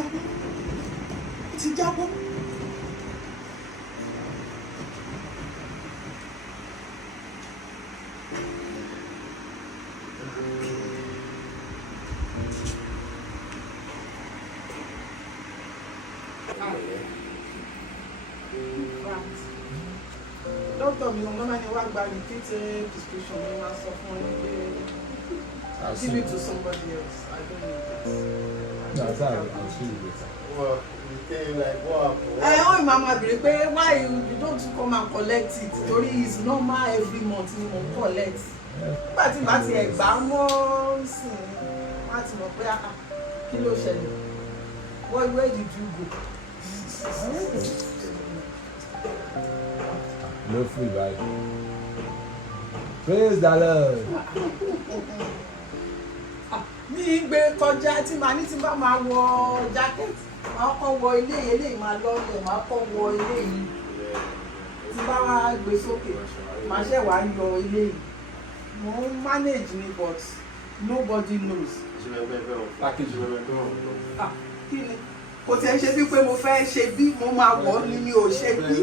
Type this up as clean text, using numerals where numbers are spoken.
jábọ́ ó ti jábọ́. Doctor mi ọmọ náà ni wá gba repeat prescription mi wá sọ fún ọ pé give it to somebody else. I don't know that. No, it's alright. I'll see you later. Well, you think like what happened? Ó máa bèrè pé why you don't come and collect it torí it's normal every month ni mo collect. Nígbà tí bá ti ẹ̀gbá mọ́ sí i wọ́n ti mọ̀ pé kí ló ṣẹlẹ̀ where did you go? No free ride. Praise the Lord. Mi gbé kọjá tí màá ní tí bá máa wọ jacket máa kọ́ wọ eléyìí máa lọ́lẹ̀ máa kọ́ wọ eléyìí tí bá wá gbé sókè máa ṣẹ̀ wá yọ eléyìí mo ń manage ni but nobody knows. Kí ni kò tẹ̀ ń ṣe bí pé mo fẹ́ ṣe bí mo máa wọ̀ ọ́ ni mi ò ṣe bí.